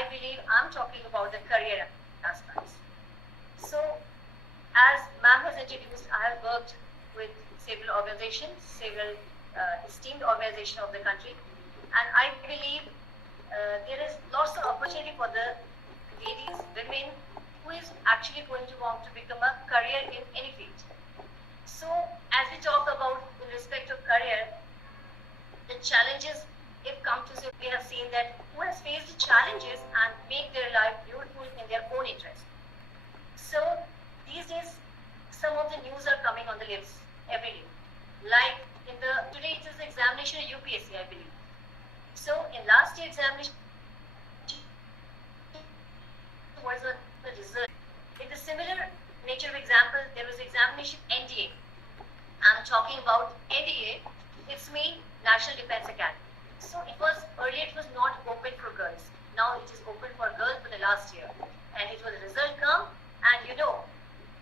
I believe I'm talking about the career aspects. So, as ma'am has introduced, I have worked with several organizations, several esteemed organizations of the country, and I believe there is lots of opportunity for the ladies, women, who is actually going to want to become a career in any field. So, as we talk about in respect of career, the challenges, if come to say, we have seen that who has faced the challenges and make their life beautiful in their own interest. So, these days, some of the news are coming on the lips every day. Like today it is the examination of UPSC, I believe. So, in last year examination, was the result. In the similar nature of example, there was examination NDA. I'm talking about NDA. It's mean National Defense Academy. So earlier it was not open for girls. Now it is open for girls for the last year. And it was the result come, and you know,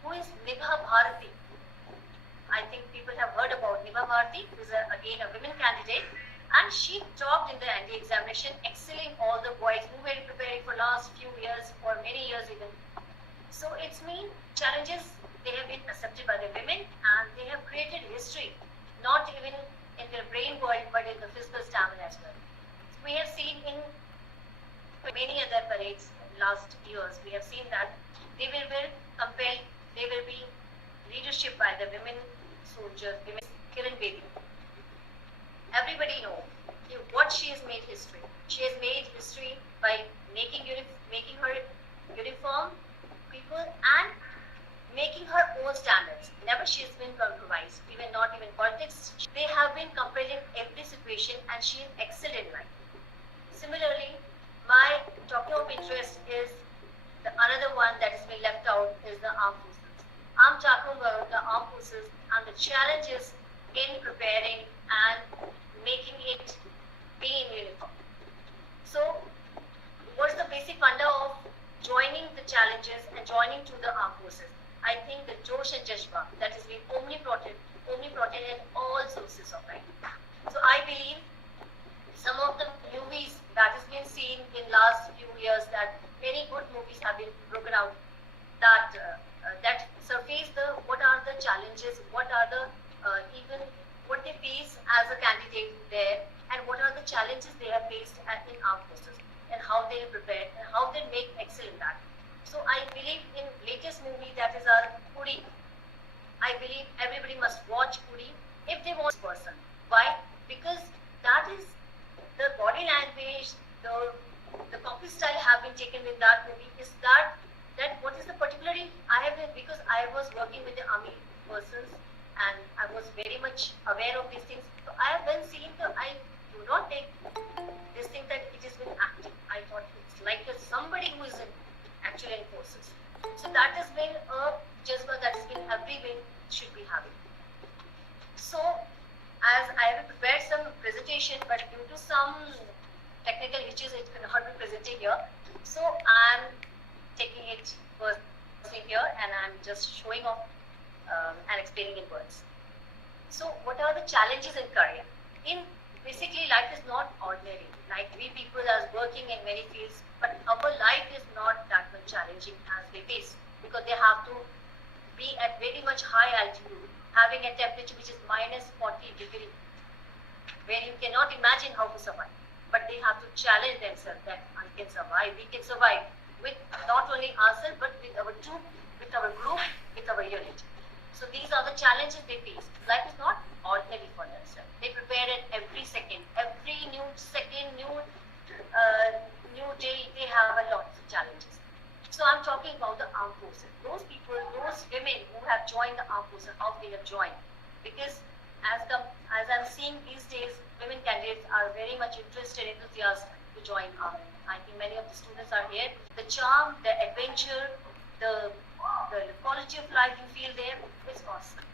who is Nibha Bharati? I think people have heard about Nibha Bharati, who is again a women candidate. And she topped in the NDA examination, excelling all the boys who were preparing for last few years or many years even. So it's mean challenges, they have been accepted by the women, and they have created history, not even in their brain world, but in the physical stamina as well. So we have seen in many other parades in last years, we have seen that they will compelled, they will be leadership by the women soldiers, women Kiran Bedi. Everybody knows what she has made history. She has made history by making her uniform people and making her own standards. Never she has been compromised, even not even politics. They have been compelled in every situation, and she is excellent in life. Similarly, my topic of interest is another one that has been left out is the armed forces. I'm talking about the armed forces and the challenges in preparing and making it be in uniform. So, what's the basic funda of joining the challenges and joining to the armed forces? I think the Josh and Jashba that has been omnipotent in all sources of life. So I believe some of the movies that has been seen in last few years, that many good movies have been broken out, that that surface what are the challenges, what are the even what they face as a candidate there, and what are the challenges they have faced in armed forces, and how they prepare and how they make excellent that. So I believe in latest movie that is our Uri. I believe everybody must watch Uri if they want this person. Why? Because that is the body language, the copy style have been taken in that movie. Is that what is the particularly I have been, because I was working with the army persons and I was very much aware of these things. So I have been seeing I do not take this thing that it has been acting. I thought it's like somebody who is actually in forces. So that has been a jazba that has been everyone should be having. So as I have prepared some presentation, but due to some technical issues, it cannot be presented here. So I'm taking it personally here, and I'm just showing off and explaining in words. So what are the challenges in career? Basically, life is not ordinary. Like we people are working in many fields, but our life is not that much challenging as they face, because they have to be at very much high altitude, having a temperature which is minus 40 degrees, where you cannot imagine how to survive. But they have to challenge themselves that I can survive, we can survive with not only ourselves, but with our troop, with our group, with our unit. So these are the challenges they face. Life is not ordinary for themselves. They prepare it every second, every new second, new day, they have a lot of challenges. So I'm talking about the armed forces. Those people, those women who have joined the armed forces, how they have joined. Because as I'm seeing these days, women candidates are very much interested, enthusiastic to join army. I think many of the students are here. The charm, the adventure, the quality of life you feel there is awesome.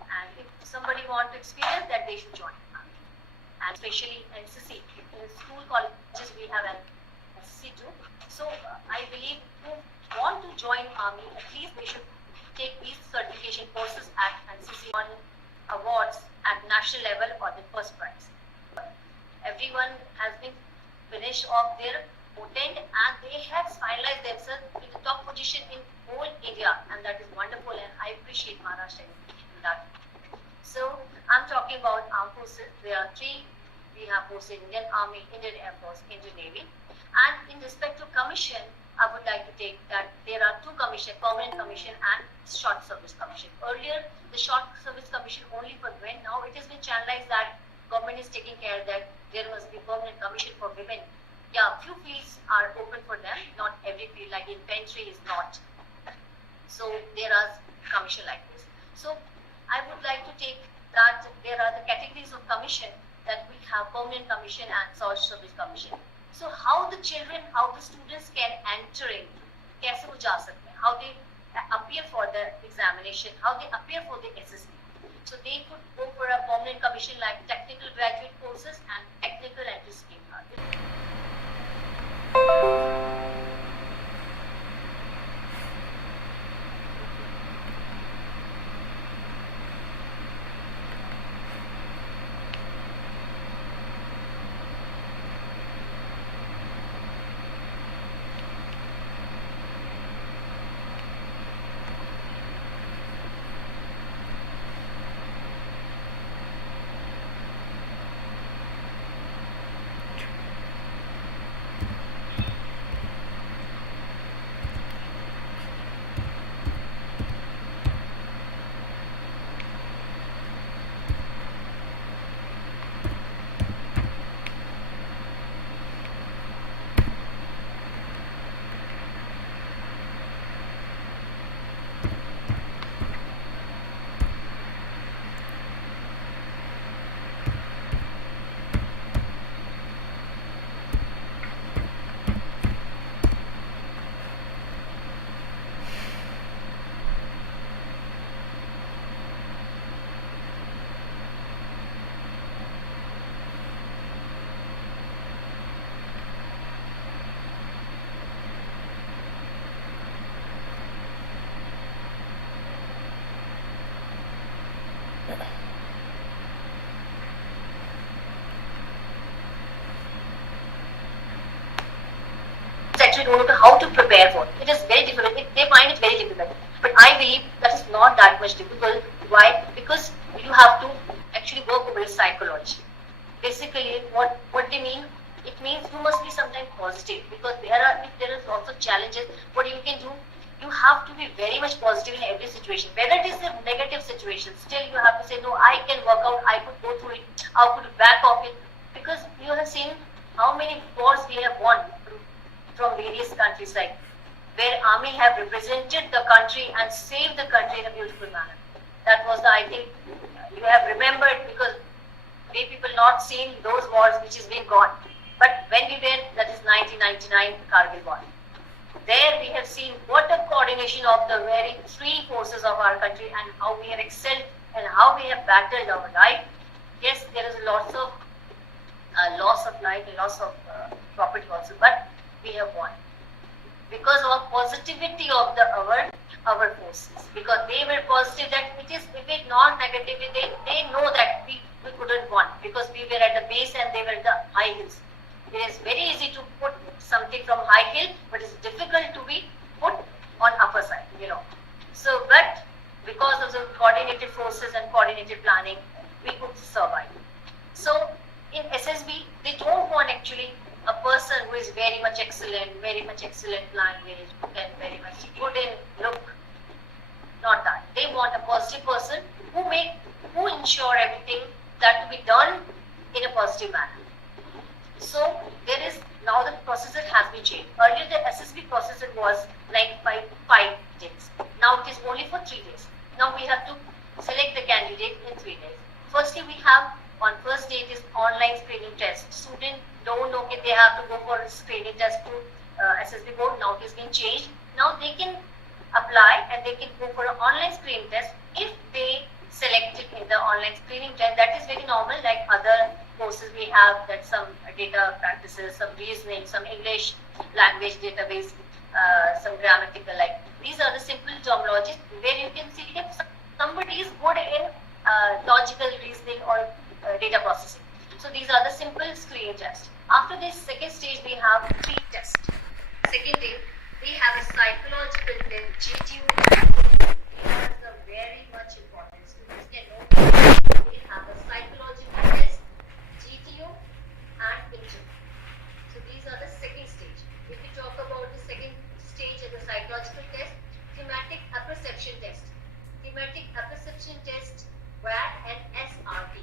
And if somebody wants to experience that, they should join army. And especially NCC. In school, colleges, we have NCC too. So I believe who want to join army, at least they should take these certification courses at NCC on awards at national level or the first prize. Everyone has been finished off their potent, and they have finalized themselves in the top position in whole India, and that is wonderful, and I appreciate Maharashtra in that. So I'm talking about armed forces. There are three. We have posted Indian Army, Indian Air Force, Indian Navy. And in respect to commission, I would like to take that there are two commissions, permanent commission and short service commission. Earlier, the short service commission only for men. Now it has been channelized that government is taking care that there must be permanent commission for women. Yeah, few fields are open for them, not every field, like infantry is not. So there are commission like this. So I would like to take that there are the categories of commission that we have permanent commission and short service commission. So how the children, how the students can enter in, कैसे वो जा सकते हैं, how they appear for the examination, how they appear for the SSB. So they could go for a permanent commission like technical graduate courses and technical entry scheme. Actually don't know how to prepare for. It is very difficult. They find it very difficult. But I believe that is not that much difficult. Why? Because you have to actually work with psychology. Basically, what they mean, it means you must be sometimes positive, because if there is lots of challenges, what you can do, you have to be very much positive in every situation. Whether it is a negative situation, still you have to say, no, I can work out, I could go through it, I could back off it, because you have seen how many wars we have won from various countries, like where army have represented the country and saved the country in a beautiful manner. That was the, I think, you have remembered, because we people not seen those wars which is being gone. But when we went, that is 1999 Kargil war. There we have seen what a coordination of the very three forces of our country and how we have excelled and how we have battled our life. Yes, there is lots of loss of life and loss of property also, but we have won because of positivity of our forces, because they were positive that it is, if it not negatively, they know that we couldn't won, because we were at the base and they were at the high hills. It is very easy to put something from high hill, but it's difficult to be put on upper side, So, but because of the coordinated forces and coordinated planning, we could survive. So in SSB, they don't want actually a person who is very much excellent language, and very much good in look. Not that. They want a positive person who ensure everything that to be done in a positive manner. So there is, now the processor has been changed. Earlier the SSB processor was like by 5 days. Now it is only for 3 days. Now we have to select the candidate in 3 days. Firstly, we have on first day it is online screening test. Students don't know if they have to go for a screening test to SSB board. Now it has been changed. Now they can apply and they can go for an online screening test if they selected in the online screening test. That is very normal, like other courses we have, that some data practices, some reasoning, some English language database, some grammatical, like these are the simple terminologies where you can see if somebody is good in logical reasoning or data processing. So these are the simple screening tests. After this second stage, we have 3 test. Second thing, we have a psychological test, GTU. These are very much important. Students can know we have a psychological test, GTU and interview. So these are the second stage. If we talk about the second stage of the psychological test, thematic apperception test. Thematic apperception test, WAT and SRT.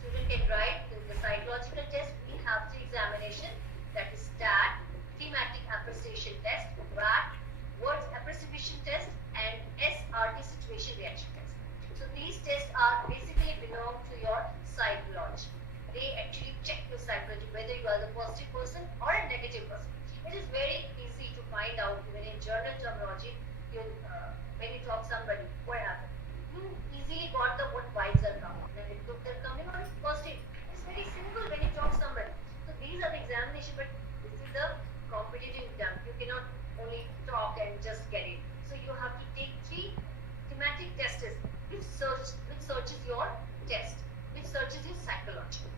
Student can write the psychological test. We have three examination, that is STAT, thematic appreciation test, WAT, words appreciation test, and SRT, situation reaction test. So these tests are basically belong to your psychology. They actually check your psychology, whether you are the positive person or a negative person. It is very easy to find out, even in journal terminology, when you talk somebody, what happened? You easily got the what vibes are coming. When they're coming or it's positive. It's very simple when you talk somebody. So these are the examination, but this is the competitive exam. You cannot only talk and just get it. So you have to take three thematic tests which searches your test, which searches your psychology.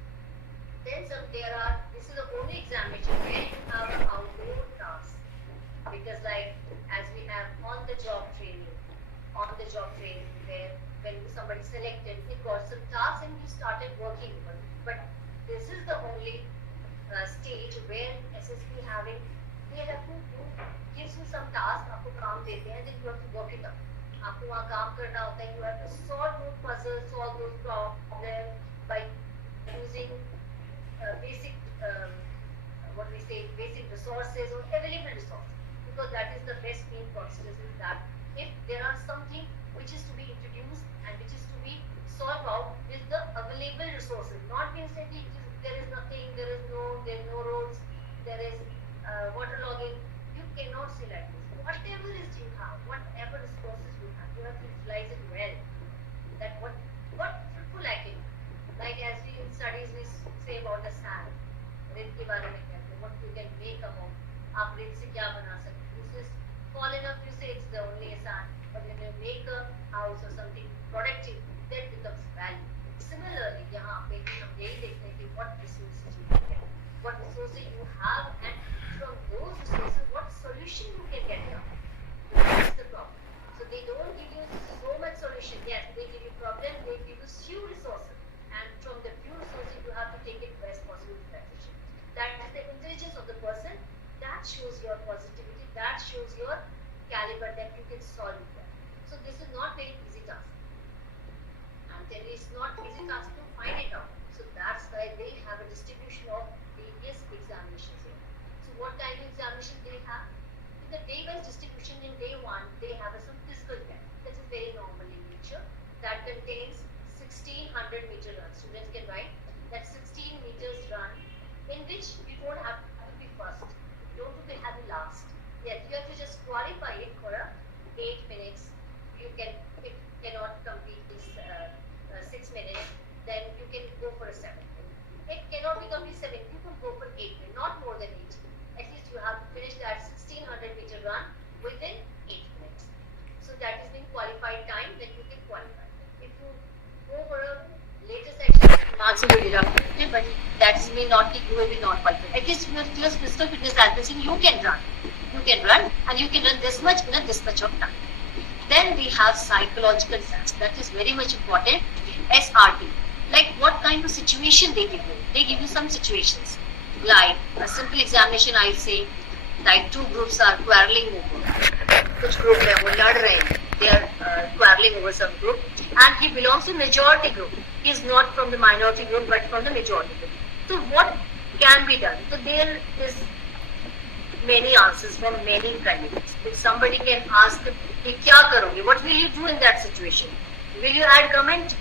Then this is the only examination where you have an outdoor task. Because like as we have on-the-job training where when somebody selected, it got some tasks and you started working with it. But this is the only stage where SSP they have to gives you some task, आपको काम देते हैं, then you have to work it out. आपको वहाँ काम करना होता है, you have to solve those puzzles, solve those problems by using basic basic resources or available resources, because that is the best main process is that if there are something which is to be introduced and which is to be solved out with the available resources, not means that there is nothing, there is no roads, there is waterlogging. You cannot say like this. Whatever is you have, whatever resources you have to utilize it well. That what fruitful activity. Like as we in studies we say about the sand, रेत के बारे में कहते हैं, what you can make about, आप रेत से क्या बना सकते हैं. This is fall enough you say it's the only sand, but when you make a house or something productive, that becomes value. Similarly, यहाँ पे हम यही देखते हैं कि what resources you can get, what resources you have, and from those resources what solution you can get here. That's the problem. So they don't give you so much solution. Yes, they give you problem, they give you few resources, and from the few resources you have to take it best possible practice. That is the intelligence of the person. That shows your positivity. That shows your caliber that you can solve it. So this is not very easy task. And there is not easy task to find it out. So that's why they have a distribution of various examinations here. So what kind of examination they have? In the day-wise distribution in day one, they have some physical test. This is very normal in nature. That contains 1600 meter run. Students can write that 16 meters run in which you don't have to be first. You don't have to be last. Yes, you have to just qualify it for 8 minutes. It cannot complete this 6 minutes. Then you can go for a 7. It cannot be complete 7. You can go for 8 minutes, not more than 8. At least you have to finish that 1600 meter run within 8 minutes. So that is being qualified time that you can qualify. If you go for a later section, marks will be deducted, but that may not you will be not qualified. At least with your physical fitness advancing, you can run. You can run and you can run this much in this much of time. Then we have psychological test. That is very much important. SRT. Like what kind of situation they give you. They give you some situations. Like a simple examination, I say, like two groups are quarreling over. Which group they are quarreling over some group. And he belongs to majority group. He is not from the minority group but from the majority group. So what can be done? So there is many answers from many candidates. If somebody can ask, kya karoge? What will you do in that situation? Will you add comment?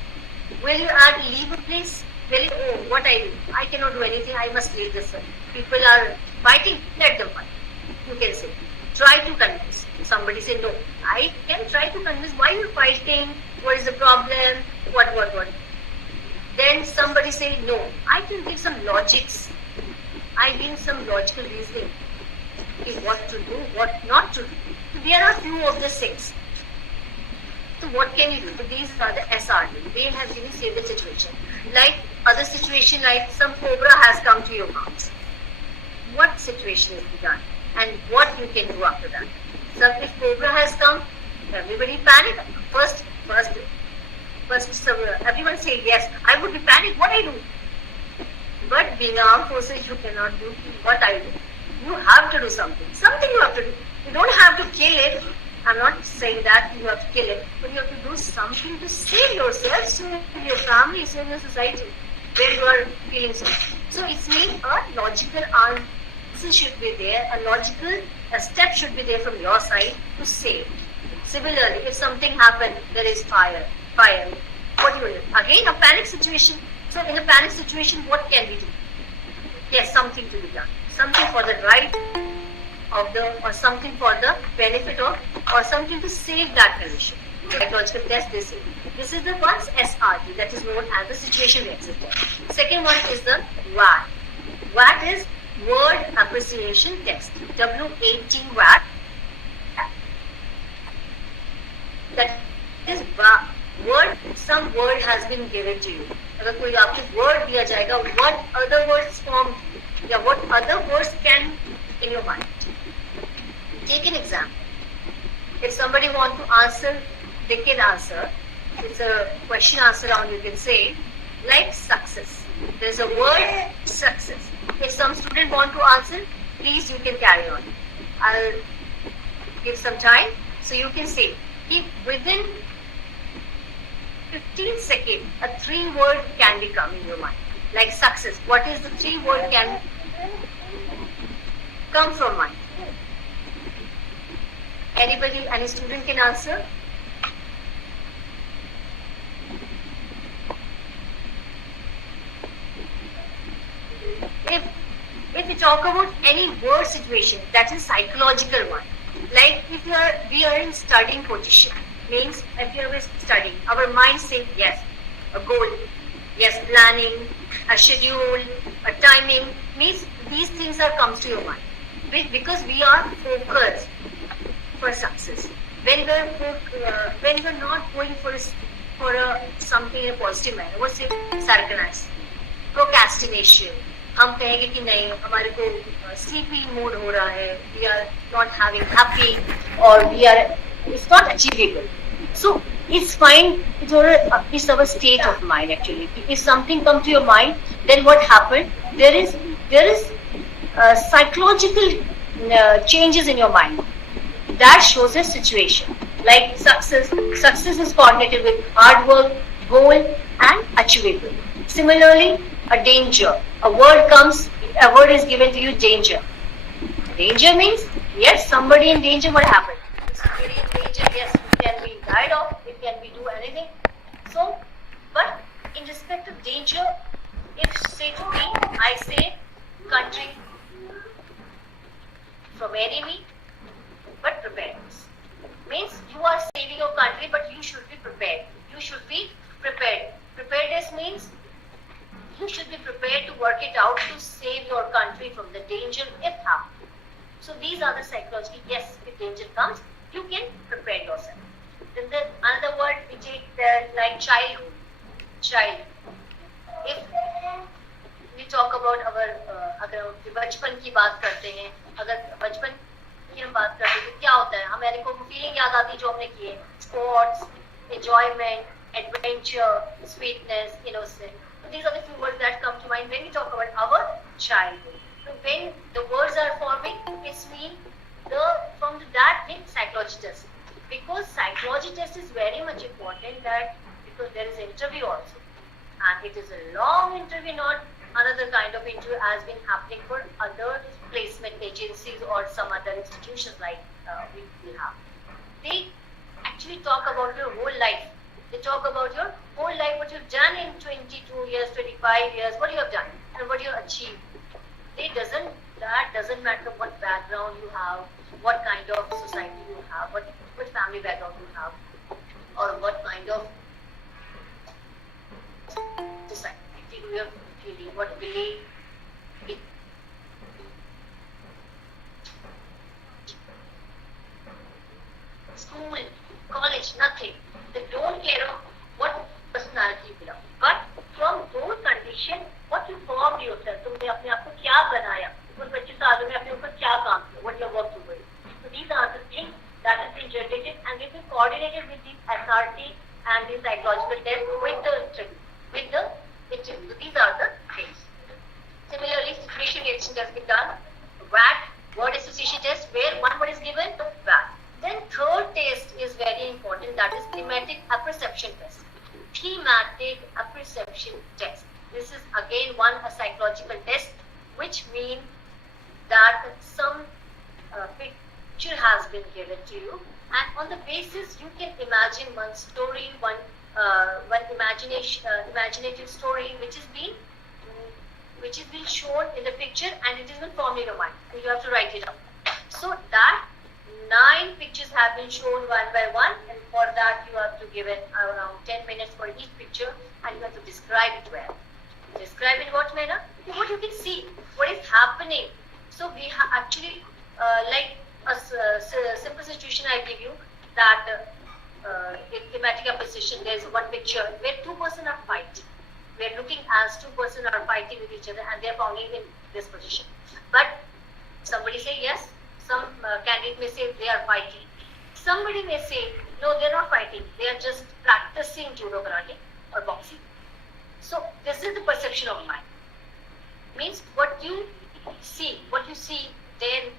Will you add leave a place? Will you, what I do? I cannot do anything. I must leave this one. People are fighting. Let them fight. You can say. Try to convince. Somebody say no. I can try to convince. Why you are fighting? What is the problem? What? Then somebody say no. I can give some logics. I give some logical reasoning. What to do, what not to do. So there are few of the 6. So what can you do? So these are the SRD. They have given stable situation. Like other situation, like some cobra has come to your house. What situation is done and what you can do after that. So if Cobra has come, everybody panic. First, everyone say yes. I would be panic. What I do? But being an armed forces, you cannot do what I do. You have to do something. Something you have to do. You don't have to kill it. I'm not saying that you have to kill it, but you have to do something to save yourself, so your family, so your society, where you are feeling so. So it's mean a logical answer should be there, a logical step should be there from your side to save. Similarly, if something happened, there is fire. What do you do? Again, a panic situation. So in a panic situation, what can we do? Yes, something to be done. Something for the right of the, or something for the benefit of, or something to save that condition. Psychological test, this is the one's SRT, that is known as the situation reaction test. Second one is the WAT. WAT is word appreciation test. WAT, WAT. That is word, some word has been given to you. अगर कोई आपको word दिया जाएगा, what other words form, या what other words can in your mind. Take an example. If somebody want to answer, they can answer. It's a question answer round, you can say, like success. There's a word success. If some student want to answer, please you can carry on. I'll give some time. So you can say, if within 15 seconds, a 3-word can become in your mind. Like success. What is the 3-word can come from mind? Anybody, any student can answer? If we talk about any word situation, that is psychological one. Like if we are in studying position, means if you are studying, our mind says yes, a goal, yes, planning, a schedule, a timing, means these things are comes to your mind. Because we are focused for success. When we're not going for something in a positive manner, what's it? Sarcasm, procrastination. हम कहेंगे कि नहीं, हमारे को sleepy mood हो रहा है, we are not having happy, or it's not achievable. So it's fine. It's our state of mind actually. If something comes to your mind, then what happened? There is psychological changes in your mind. That shows a situation. Like success is coordinated with hard work, goal, and achievable. Similarly, a danger. A word is given to you, danger. Danger means, yes, somebody in danger, what happened? Somebody in danger, yes, it can be died off, it can be do anything. So, but in respect of danger, if say to me, I say country from enemy, but preparedness. Means you are saving your country, but you should be prepared. You should be prepared. Preparedness means you should be prepared to work it out to save your country from the danger if happen. So these are the psychological, yes, if danger comes, you can prepare yourself. Then another word we take like childhood. Child. If we talk about our अगर हम बचपन की बात करते हैं, अगर बचपन की हम बात करते हैं तो क्या होता है? हमारे को फीलिंग याद आती है जो हमने किए, sports, enjoyment, adventure, sweetness, innocence. These are the few words that come to mind when we talk about our childhood. So when the words are forming, it's mean from that thing psychology test. Because psychology test is very much important because there is interview also. And it is a long interview, not another kind of interview has been happening for other placement agencies or some other institutions like we have. They actually talk about your whole life. They talk about your whole life, what you've done in 22 years, 25 years, what you have done and what you have achieved. That doesn't matter what background you have, what kind of society you have, what family background you have, or what kind of society you are feeling, what belief. School, college, nothing. They don't care of what personality you belong. But from those conditions, what you formed yourself, तुमने अपने आप को क्या बनाया, उस बच्चे सालों में अपने ऊपर क्या काम किया, what your work towards. So these are the things that has been generated and it is coordinated with the SRT and the psychological test with the interview. So these are the things. Similarly, situation reaction test is done. WAT, word association test, where one word is given, WAT. Then third test is very important, that is thematic apperception test. Thematic apperception test. This is again a psychological test, which means that some picture has been given to you, and on the basis you can imagine one story, one imaginative story which is being shown in the picture, and it is been formed in your mind. So you have to write it down. So that 9 pictures have been shown one by one, and for that you have to give it around 10 minutes for each picture, and you have to describe it well. Describe in what manner? What you can see, what is happening. So we have actually like a simple situation I give you, that in thematic apposition there is one picture where 2 persons are fighting. We are looking as 2 persons are fighting with each other and they are found in this position. But somebody say yes, some candidate may say they are fighting. Somebody may say no, they are not fighting, they are just practicing judo, karate or boxing. So this is the perception of mind. Means what you see, then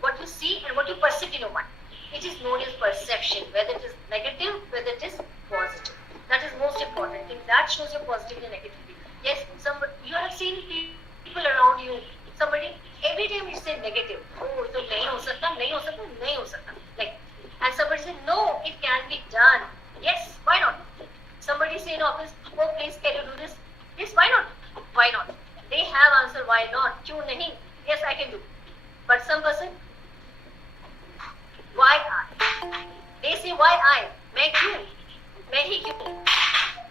what you see and what you perceive in your mind. It is known as perception, whether it is negative, whether it is positive. That is most important thing. That shows your positivity and negativity. Yes, you have seen people around you. Somebody every time you say negative. Oh, it nahi ho sakta, nahi ho sakta, nahi ho sakta. Like, and somebody say no, it can be done. Yes, why not? Somebody say in office, oh please can you do this? Yes, why not? Why not? They have answer why not. Kyun nahi? Yes, I can do. But some person, why I? They say why I? Main kyun? Main hi kyun?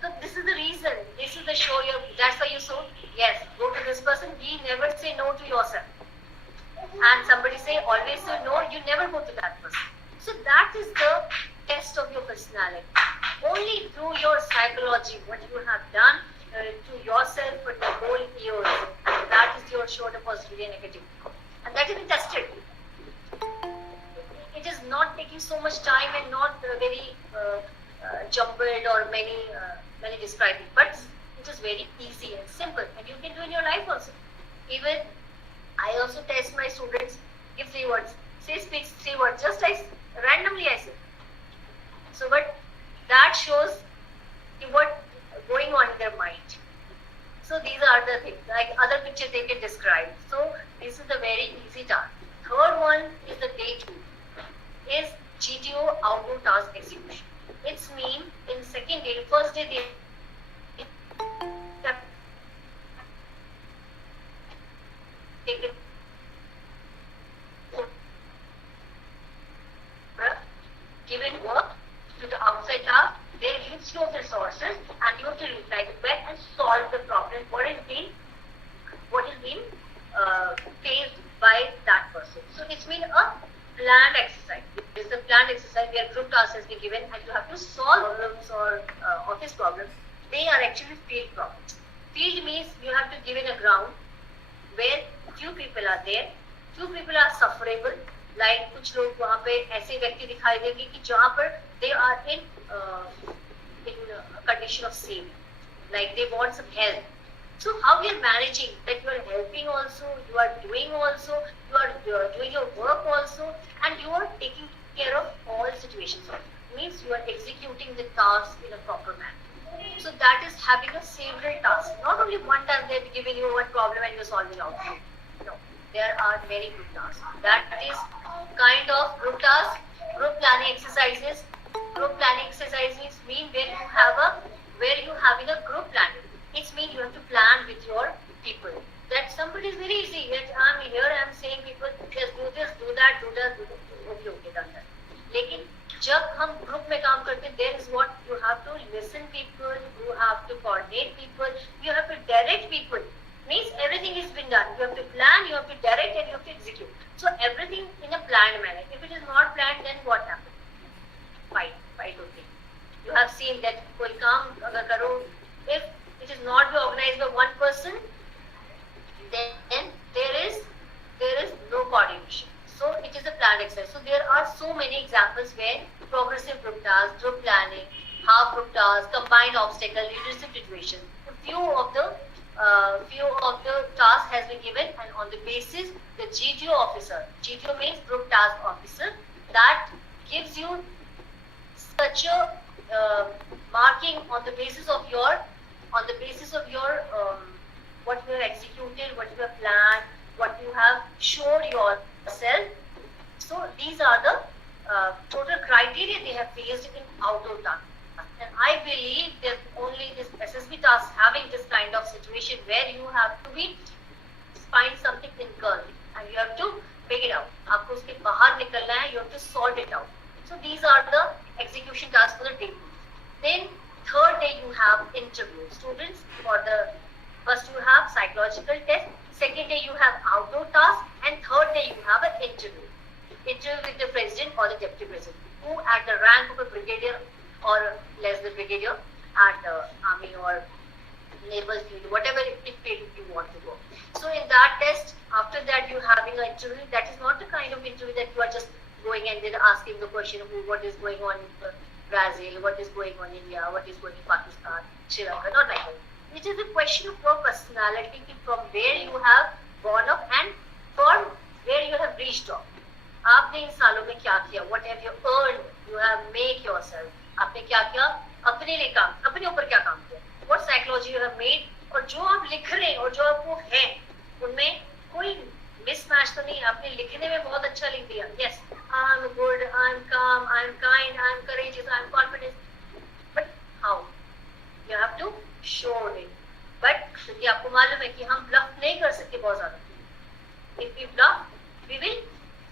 So this is the reason. This is the show you. That's why you so yes. Go to this person. He never say no to yourself. And somebody say always say no. You never go to that person. So that is the test of your personality. Only through your psychology, what you have done to yourself for the whole years, that is your show the positivity and negativity. And that is tested. It is not taking so much time and not very jumbled or many describing, but it is very easy and simple, and you can do in your life also. Even I also test my students, give 3 words, say speak 3 words, just like randomly I say. So, but that shows what going on in their mind. So these are the things, like other pictures they can describe. So this is the very easy task. Third one is the day 2, is GTO, outdoor task execution. It's mean in second day, first day they given work to the outside task, they use those resources and you have to utilize it well and solve the problem. What is being faced by that person. So it's been a planned exercise. This is a planned exercise where group tasks has been given and you have to solve problems or office problems. They are actually field problems. Field means you have to give in a ground where few people are there, few people are sufferable. Like कुछ लोग वहाँ पे ऐसे व्यक्ति दिखाई देंगे कि जहाँ पर they are in a condition of saving, like they want some help. So how we are managing that? You are helping also, you are doing also, you are doing your work also, and you are taking care of all situations. Means you are executing the task in a proper manner. So that is having a several tasks. Not only one task they have given you one problem and you are solving out. No, there are many group tasks. That is kind of group tasks, group planning exercises. Group planning exercises mean where you having a group planning. It means you have to plan with your people. That somebody is very easy. That I'm here, I'm saying people just do this, do that, do that, do that. Okay, done that. लेकिन जब हम group में काम करते, there is what you have to listen people, you have to coordinate people, you have to direct people. Means everything has been done. You have to plan, you have to direct, and you have to execute. So everything in a planned manner. If it is not planned, then what happens? Fight only. You have seen that कोई काम अगर करो, if it is not be organized by one person, then there is there is no coordination. So it is a planned exercise. So there are so many examples where progressive group tasks, group planning, half group tasks, combined obstacle, leadership situation. A few of the tasks has been given, and on the basis the GTO officer, GTO means group task officer, that gives you such a marking on the basis of your what you have executed, what you have planned, what you have showed yourself. So these are the total criteria they have faced in outdoor tasks. And I believe that only this SSB task having this kind of situation where you have to find something in curl and you have to make it out. आपको उसके बाहर निकलना है, you have to sort it out. So these are the execution tasks for the day. Then third day you have interview. Students, for the first you have psychological test, second day you have outdoor task, and third day you have an interview. Interview with the president or the deputy president, who at the rank of a brigadier or less than brigadier at the army or naval field, whatever field you want to go. So in that test, after that you having an interview. That is not the kind of interview that you are just going and then asking the question of what is going on in Brazil, what is going on in India, what is going on in Pakistan, Sri Lanka, not like that. It is a question of your personality, from where you have gone up and from where you have reached up. आपने इन सालों में क्या किया? What have you earned? You have made yourself. आपने क्या किया? अपने लिए काम, अपने ऊपर क्या काम किया? What psychology you have made? और जो आप लिख रहे हैं और जो आपको है, उनमें कोई mismatch तो नहीं. आपने लिखने में बहुत अच्छा लिख दिया. Yes, I'm good, I'm calm, I'm kind, I'm courageous, I'm confident. But how? You have to show it. But क्योंकि आपको मालूम है कि हम bluff नहीं कर सकते बहुत ज़्यादा. If we bluff, we will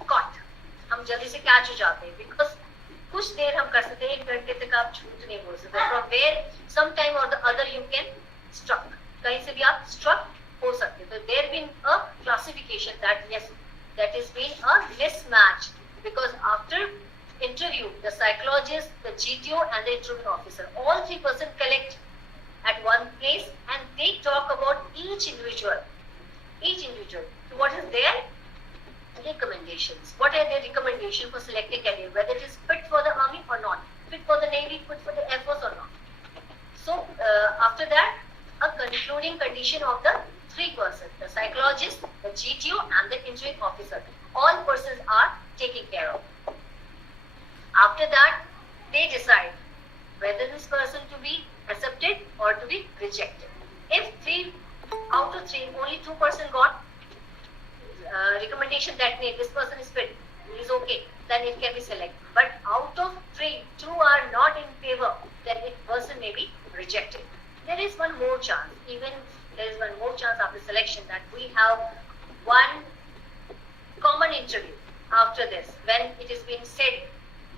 caught. हम जल्दी से कैच हो जाते हैं. Because कुछ देर हम कर सकते हैं, 1 घंटे तक आप झूठ नहीं बोल सकते. From where sometime or the other you can struck. कहीं से भी आप struck हो सकते हैं. So there been a classification that yes, that has been a mismatch, because after interview, the psychologist, the GTO and the interview officer, all 3 persons collect at one place and they talk about each individual. So what is their recommendations? What are their recommendations for selecting candidate, whether it is fit for the army or not, fit for the navy, fit for the air force or not. So after that, a concluding condition of the 3 persons, the psychologist, the GTO and the interviewing officer. All persons are taken care of. After that, they decide whether this person to be accepted or to be rejected. If 3 out of 3, only 2 persons got recommendation that this person is fit, he is okay, then it can be selected. But out of 3, 2 are not in favor, then it person may be rejected. There is one more chance, even there is one more chance after selection, that we have one common interview after this, when it is being said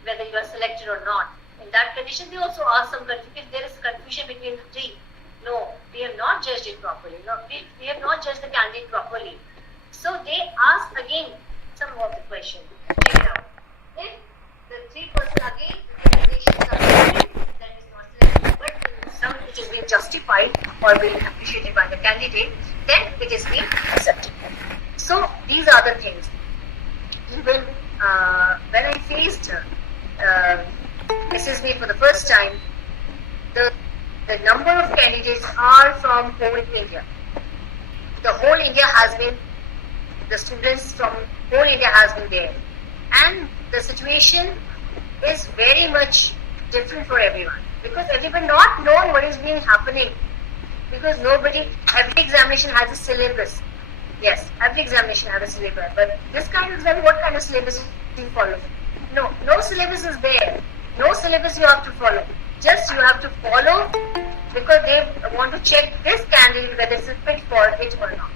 whether you are selected or not. In that condition, they also ask some if there is confusion between the 3. No, we have not judged it properly. No, we have not judged the candidate properly. So they ask again some of the questions. Check it out. If the 3 persons again recommendations are given, then it is not selected. But in some it is being justified or being appreciated by the candidate, then it is being accepted. So these are the things. Even when I faced SSB for the first time, the number of candidates are from whole India. The whole India has been, the students from whole India has been there. And the situation is very much different for everyone. Because everyone not knowing what is being happening. Because every examination has a syllabus. Yes, every examination has a syllabus. But this kind of exam, what kind of syllabus do you follow? No syllabus is there. No syllabus you have to follow. Just you have to follow, because they want to check this candidate whether it's fit for it or not.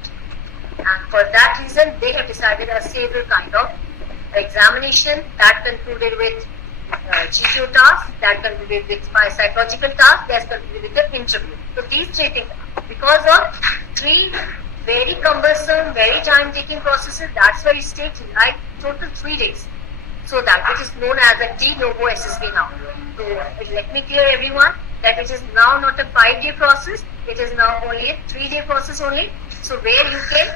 And for that reason, they have decided a several kind of examination that concluded with GTO task, that concluded with my psychological task, that concluded with the interview. So these 3 things, because of 3 very cumbersome, very time-taking processes, that's why it's taking like total 3 days. So that it is known as a de novo SSB now. So let me clear everyone that it is now not a 5-day process, it is now only a 3-day process only. So where you can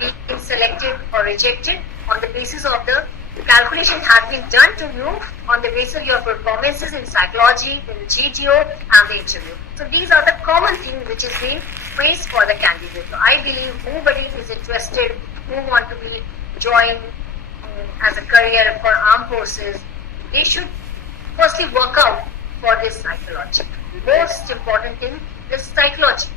being selected or rejected on the basis of the calculation has been done to you on the basis of your performances in psychology, in GTO and the interview. So these are the common things which is being faced for the candidate. So I believe nobody is interested who want to be joined as a career for armed forces. They should firstly work out for this psychology. Most important thing is psychology.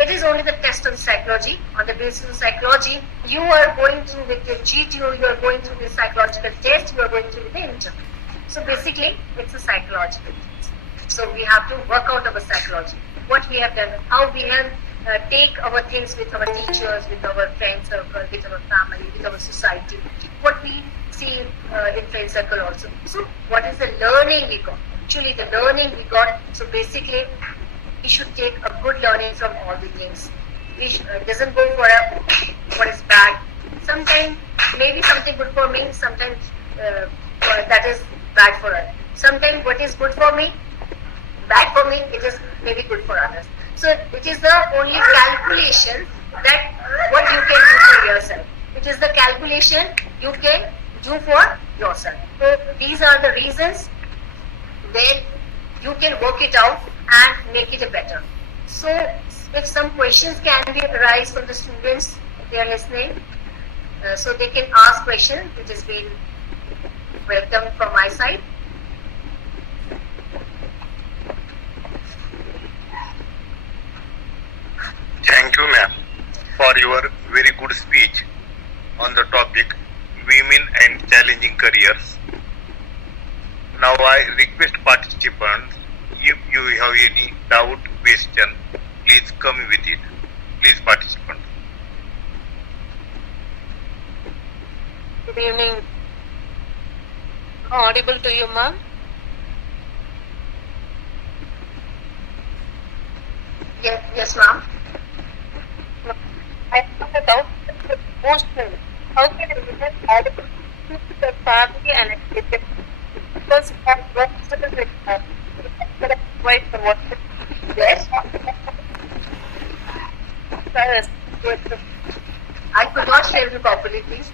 It is only the test of psychology. On the basis of psychology, you are going through with your GTO, you are going through the psychological test, you are going through the interview. So basically, it's a psychological test. So we have to work out our psychology. What we have done, how we have take our things with our teachers, with our friend circle, with our family, with our society. What we see in friend circle also. So what is the learning we got? Actually, the learning we got. So basically, we should take a good learning from all the things. We doesn't go for what is bad. Sometimes maybe something good for me. Sometimes that is bad for us. Sometimes what is good for me, bad for me, it is maybe good for others. So it is the only calculation that what you can do for yourself. It is the calculation you can do for yourself. So these are the reasons where you can work it out and make it a better. So if some questions can be arise from the students, if they are listening, so they can ask questions, which has been welcome from my side. Thank you, ma'am, for your very good speech on the topic women and challenging careers. Now I request participants, if you have any doubt, question, please come with it. Please, participants. Good evening. Audible to you, ma'am? Yes, ma'am. I have a doubt. Emotional. How can a woman add to the family and education? Because I have worked with quite a lot. Yes. I could not hear you properly, please.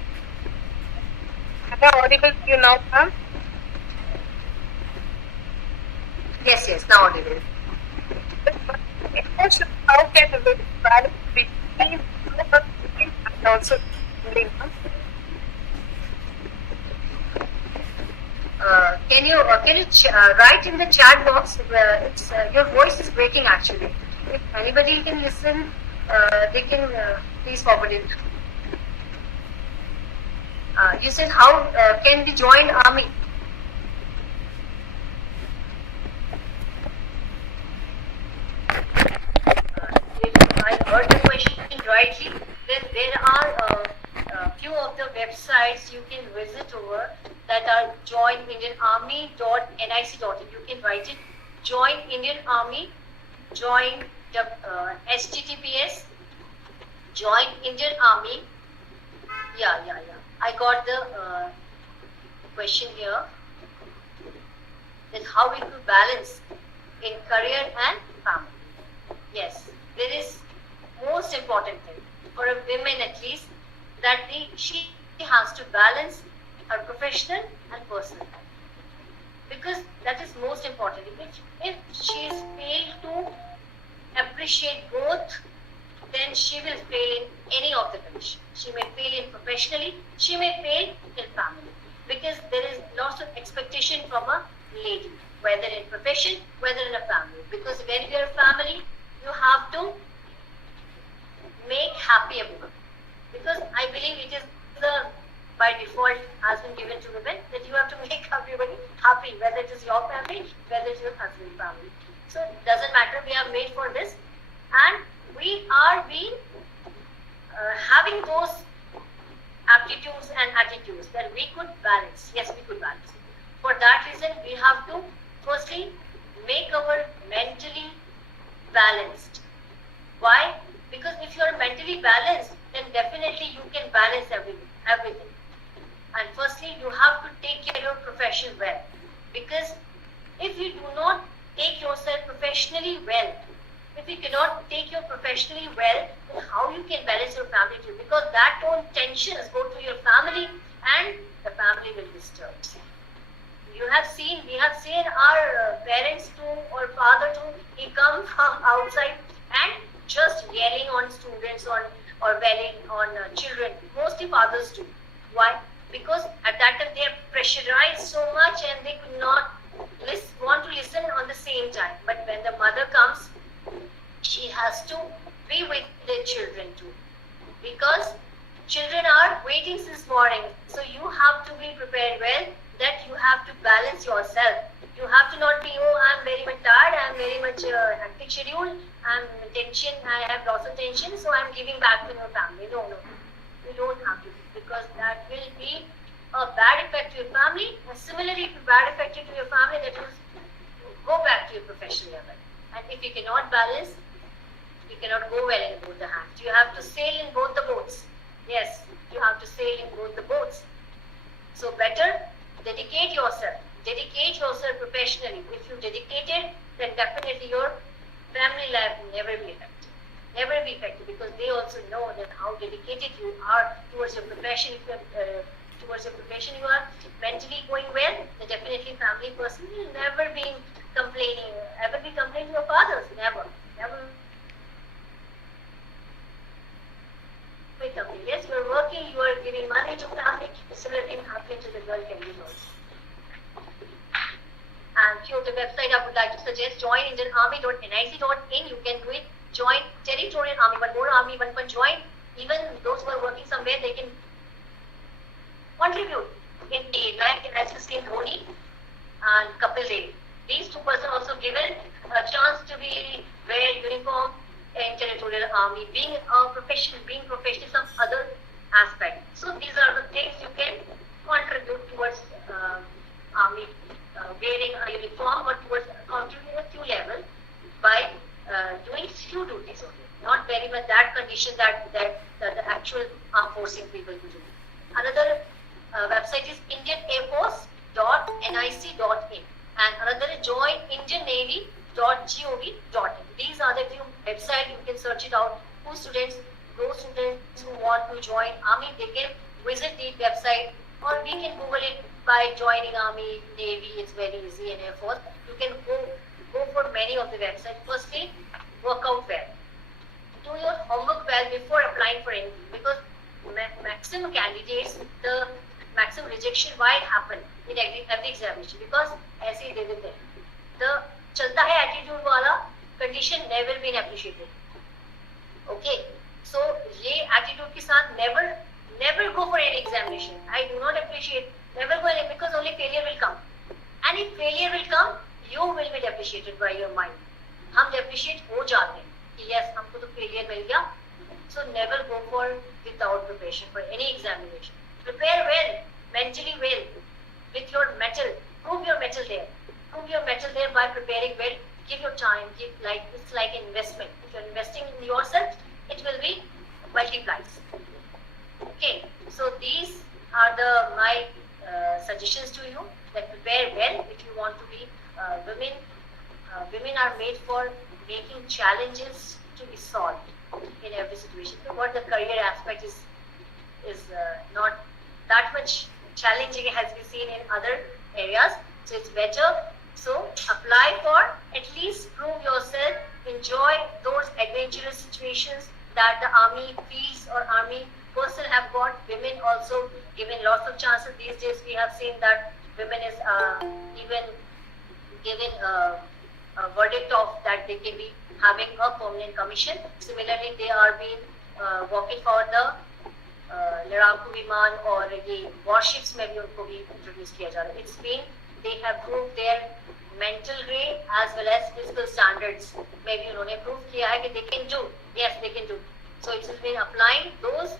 Am I audible to you now, ma'am? Yes, now audible. Emotional. How can a woman balance between and also healing, ma'am? Can you write in the chat box? Your voice is breaking actually. If anybody can listen, they can please forward it. You said how can we join army? If I heard the question rightly, then there are a few of the websites you can visit over that are joinindianarmy.nic.in. You can write it join Indian Army, join HTTPS, join Indian Army. Yeah. I got the question here. That how we could balance in career and family. Yes, there is most important thing for a woman at least that she has to balance her professional and personal life, because that is most important. If she is failed to appreciate both, then she will fail in any of the conditions. She may fail in professionally, she may fail in family, because there is lots of expectation from a lady, whether in profession, whether in a family. Because when you are a family, you have to make happy everyone. Because I believe it is the by default has been given to women that you have to make everybody happy, whether it is your family, whether it is your husband's family. So it doesn't matter, we are made for this, and we are being having those aptitudes and attitudes that we could balance. Yes, we could balance. For that reason, we have to firstly make our mentally balanced. Why? Because if you are mentally balanced, then definitely you can balance everything. And firstly, you have to take care of your profession well. Because if you do not take yourself professionally well, if you cannot take your professionally well, then how you can balance your family too? Because that own tensions go to your family and the family will disturb. We have seen our parents too or father too, he come from outside and just yelling on students or yelling on children, mostly fathers too. Why? Because at that time they are pressurized so much and they could not want to listen on the same time. But when the mother comes, she has to be with the children too. Because children are waiting since morning. So you have to be prepared well, that you have to balance yourself. You have to not be, oh, I'm very much tired, I'm very much hectic schedule, I'm tension, I have lots of tension, so I'm giving back to your family. No. You don't have to, because that will be a bad effect to your family. And similarly, if bad effect to your family, that will go back to your professional level. And if you cannot balance, you cannot go well in both the hands. You have to sail in both the boats. Yes, you have to sail in both the boats. So better dedicate yourself professionally. If you dedicate it, then definitely your family life will never be affected. Never be affected, because they also know that how dedicated you are towards your profession. If towards your profession you are mentally going well, then definitely family person will never be complaining to your fathers. Never. Yes, you are working, you are giving money to family, similar thing happening to the girl family also. And few of the website I would like to suggest, joinindianarmy.nic.in. You can do it. Join Territorial Army. One more army, one can join. Even those who are working somewhere, they can contribute in the like in assisting Dhoni and Kapil Dev. These two persons also given a chance to be wear uniform in Territorial Army, being professional, some other aspect. So these are the things you can contribute towards Army, wearing a uniform or towards contributing a few level by doing few duties only, not very much that condition that the actual armed forcing people to do. Another website is indianairforce.nic.in and another is joinindiannavy.gov.in. These are the few websites, you can search it out. Those students who want to join Army, they can visit the website, or we can Google it by joining Army, Navy. It's very easy, and Air Force. You can go for many of the websites. Firstly, work out well. Do your homework well before applying for anything, because maximum candidates, the maximum rejection why happen in every examination, because ऐसे ही दे देते हैं. The चलता है attitude वाला condition never been appreciated. Okay, so ये attitude के साथ never go for any examination. I do not appreciate. Never go any, because only failure will come. And if failure will come, you will be depreciated by your mind. हम depreciate हो जाते हैं कि yes हमको तो failure मिल गया. So never go for without preparation for any examination. Prepare well, mentally well, with your mettle. Prove your mettle there. Prove your mettle there by preparing well. Give your time. It's like an investment. If you're investing in yourself, it will be multiplied. Okay. So these are my suggestions to you. That prepare well if you want to be women. Women are made for making challenges to be solved in every situation. What the career aspect is not that much challenging as we seen in other areas. So it's better. So apply for, at least prove yourself, enjoy those adventurous situations that the army fields or army person have got. Women also given lots of chances. These days we have seen that women is even given a verdict of that they can be having a permanent commission. Similarly, they are being working for the लड़ाकू विमान और ये warships में भी उनको भी introduce किया जा रहा है. It's been, they have proved their mental grade as well as physical standards में भी उन्होंने prove किया है कि they can do. Yes, they can do. So it's been applying. Those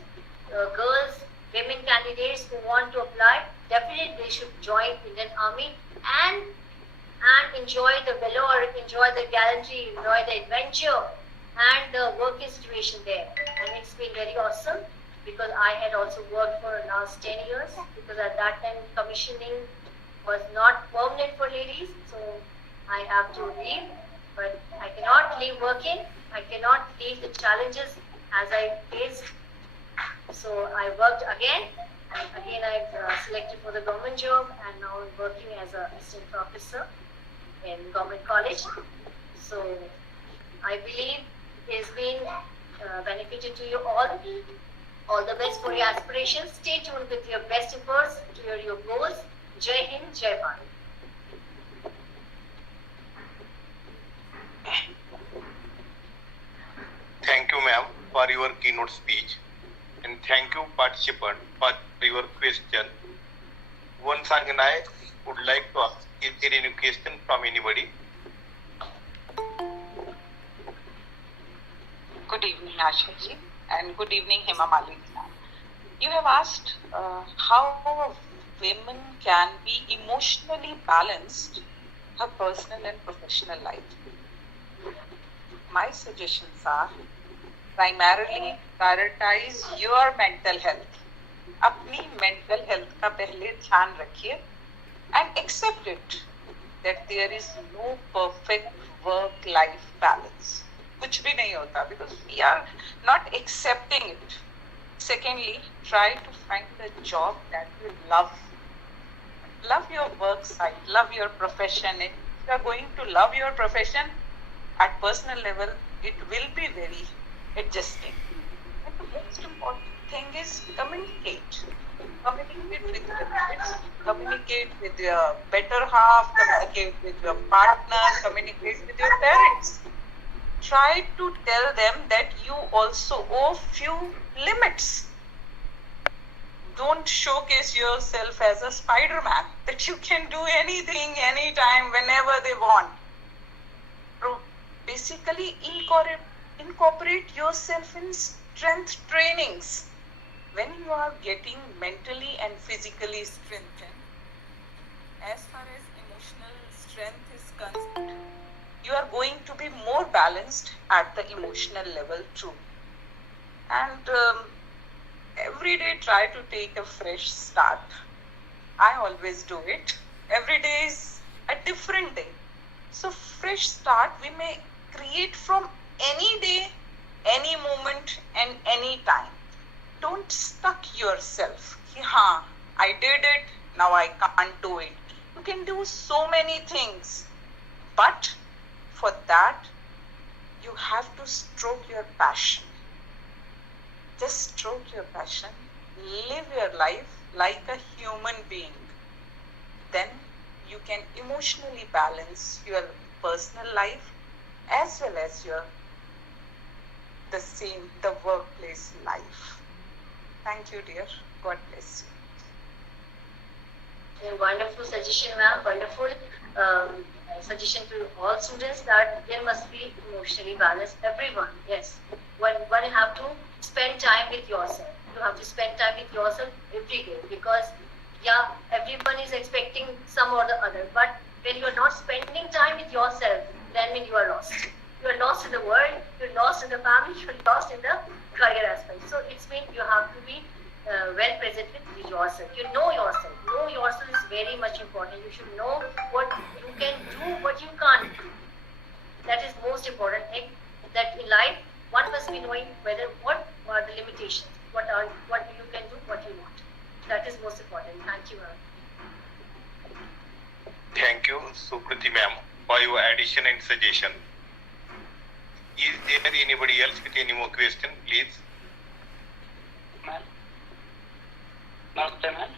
girls, women candidates who want to apply, definitely they should join Indian Army and enjoy the valor, enjoy the gallantry, enjoy the adventure and the working situation there. And it's been very awesome, because I had also worked for last 10 years, because at that time commissioning was not permanent for ladies, so I have to leave. but I cannot leave working. I cannot leave the challenges as I faced. So I worked again, and again I selected for the government job, and now I'm working as an assistant professor in government college. So I believe it has been benefited to you all. All the best for your aspirations. Stay tuned with your best efforts to your goals. Jai Hind, Jai Bharat. Thank you, ma'am, for your keynote speech, and thank you, participant, for your question. Once again, I would like to ask: is there any question from anybody? Good evening, Asha ji, and good evening, Hema Malini ma'am. You have asked how women can be emotionally balanced her personal and professional life. My suggestions are primarily prioritize your mental health. अपनी mental health का पहले ध्यान रखिए and accept it that there is no perfect work-life balance. कुछ भी नहीं होता because we are not accepting it. Secondly, try to find a job that you love. Love your work site, love your profession. If you are going to love your profession, at personal level, it will be very adjusting. But the most important thing is communicate. Communicate with your kids, communicate with your better half, communicate with your partner, communicate with your parents. Try to tell them that you also owe few limits. Don't showcase yourself as a Spider-Man, that you can do anything, anytime, whenever they want. Basically, incorporate yourself in strength trainings. When you are getting mentally and physically strengthened, as far as emotional strength is concerned, you are going to be more balanced at the emotional level too. And every day try to take a fresh start. I always do it. Every day is a different day. So fresh start we may create from any day, any moment and any time. Don't stuck yourself. Haan, I did it, now I can't do it. You can do so many things. But for that, you have to stroke your passion. Just stroke your passion. Live your life like a human being. Then you can emotionally balance your personal life as well as the workplace life. Thank you, dear. God bless you. A wonderful suggestion, ma'am. Wonderful suggestion to all students that there must be emotionally balanced. Everyone, yes. One have to spend time with yourself. You have to spend time with yourself every day because, yeah, everyone is expecting some or the other. But when you are not spending time with yourself, then you are lost. You are lost in the world. You are lost in the family. You are lost in the career aspect. So it's mean you have to be well present with yourself. You know yourself. Know yourself is very much important. You should know what you can do, what you can't do. That is most important thing. That in life, one must be knowing what are the limitations, what you can do, what you want. That is most important. Thank you, ma'am. Thank you, Sukriti ma'am, for your addition and suggestion. Is there anybody else with any more question, please? Ma'am नमस्ते ma'am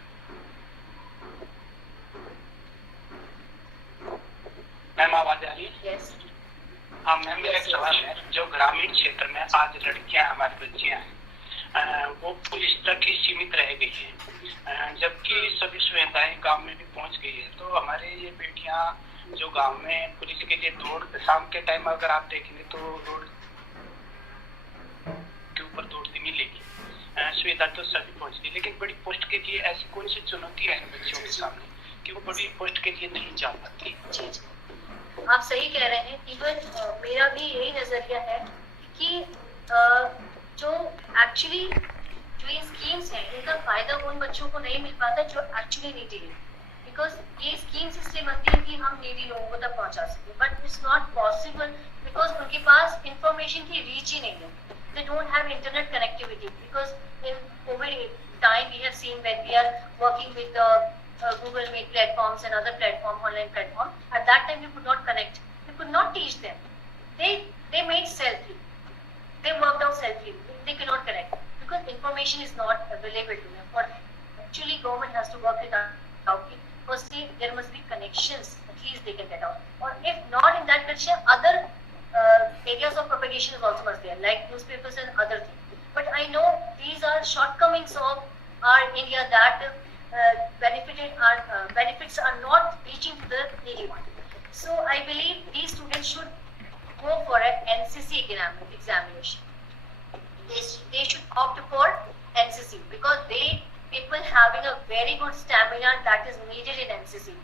ma'am आवाज आ रही है Yes. हाँ ma'am मेरा एक सवाल है जो ग्रामीण क्षेत्र में आज लड़कियां हमारी बच्चियां हैं वो पुलिस तक ही सीमित रह गई है जबकि सभी सुविधाएं गांव में भी पहुंच गई है तो हमारे ये बेटियां जो गांव में पुलिस के लिए दौड़ शाम के टाइम अगर आप देखेंगे तो रोड के ऊपर दौड़ती मिलेगी सुविधा तो सभी पहुंच गई लेकिन बड़ी पोस्ट के लिए ऐसी कौन सी चुनौती है बच्चों के सामने कि वो बड़ी पोस्ट के लिए नहीं जा पाती। जी जी आप सही कह रहे हैं। इवन मेरा भी यही नजरिया है कि जो एक्चुअली जो ये स्कीम्स हैं इनका फायदा उन बच्चों को नहीं मिल पाता जो एक्चुअली नीडी है। because ये schemes इसलिए बनती है कि हम needy लोगों को तक पहुंचा सकें, but it's not possible because उनके पास information की reach ही नहीं है. They don't have internet connectivity because in COVID time we have seen when we are working with the Google Meet platforms and other online platforms. At that time we could not connect. We could not teach them. They made self-heal. They worked out self-heal. They cannot connect because information is not available to them. For actually, government has to work it out. Firstly, there must be connections. At least they can get out. Or if not in that connection, other areas of propagation is also must there, like newspapers and other things. But I know these are shortcomings of our India that benefits are not reaching to the needy one. So I believe these students should go for an NCC examination. They should opt for NCC because people having a very good stamina that is needed in NCC.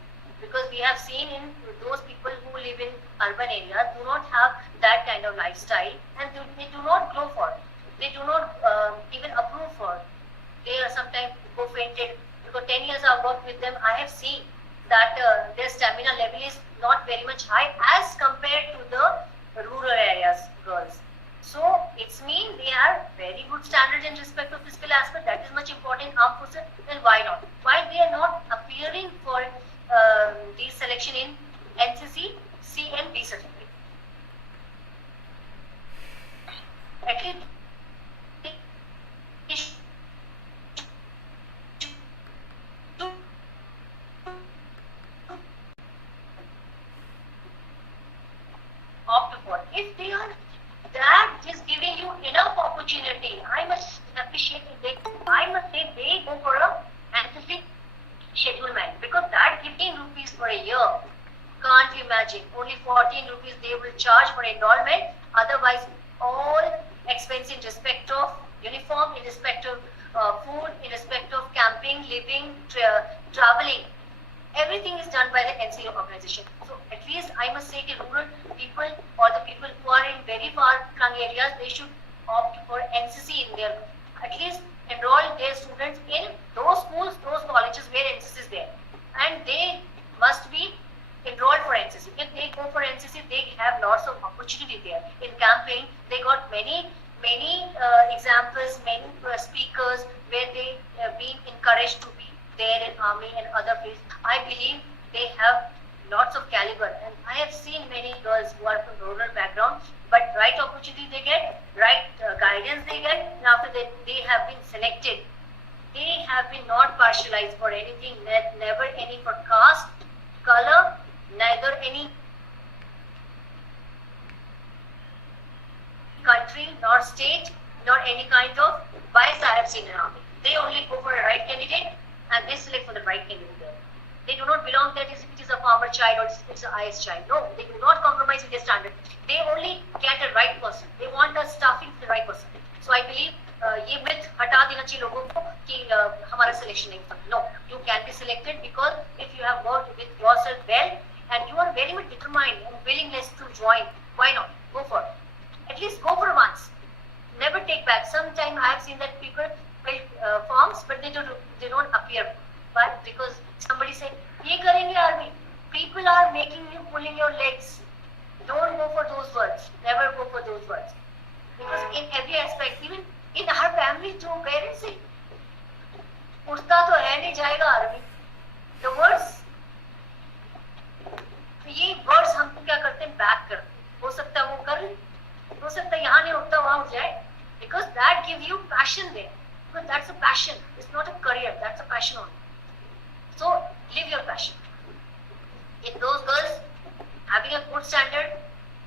Because we have seen in those people who live in urban areas do not have that kind of lifestyle and they do not go for it. They do not even approve for it. They are sometimes go fainted. Because 10 years I've worked with them, I have seen that their stamina level is not very much high as compared to the rural areas girls. So it's mean they have very good standards in respect of physical aspect. That is much important in armed forces. Then why not? Why they are not appearing for the selection in NCC, C and B certificate? At least opt for. If they are that is giving you enough opportunity, I must appreciate it. I must say they go for a NCC schedule man because that 15 rupees for a year, can't you imagine? Only 14 rupees they will charge for enrollment. Otherwise, all expense in respect of uniform, in respect of food, in respect of camping, living, traveling. Everything is done by the NCC organization. So at least I must say that rural people or the people who are in very far flung areas, they should opt for NCC in their, at least enroll their students in those schools, those colleges where NCC is there. And they must be enrolled for NCC. If they go for NCC, they have lots of opportunity there. In camping, they got many examples, many speakers where they been encouraged to be there in army and other places. I believe they have lots of caliber, and I have seen many girls who are from rural background, but right opportunity they get, right guidance they get, and after that they have been selected. They have been not partialized for anything, never any for caste, color, neither any country, nor state, nor any kind of bias I have seen in army. They only go for a right candidate and they select for the right candidate there. They do not belong that if it is a farmer child or it's an IS child. No, they do not compromise with their standard. They only get a right person. They want a staffing for the right person. So I believe ये myth हटा देना चाहिए लोगों को कि हमारा selection नहीं होता. No, you can be selected because if you have worked with yourself well and you are very much determined and willingness to join, why not? Go for it. At least go for once. Never take back. Sometimes I have seen that people fill forms, but they don't appear. But because somebody said, "ये करेंगे army," people are making you pulling your legs. Don't go for those words. Never go for those words. Because in every aspect, even in our family, जो parents से उठता तो है नहीं जाएगा army. The words, ये words हमको क्या करते हैं? Back करते हैं. हो सकता है वो कर ले. हो सकता है यहाँ नहीं उठता वहाँ उठ जाए. Because that gives you passion there. Because that's a passion. It's not a career. That's a passion only. So live your passion. If those girls having a good standard,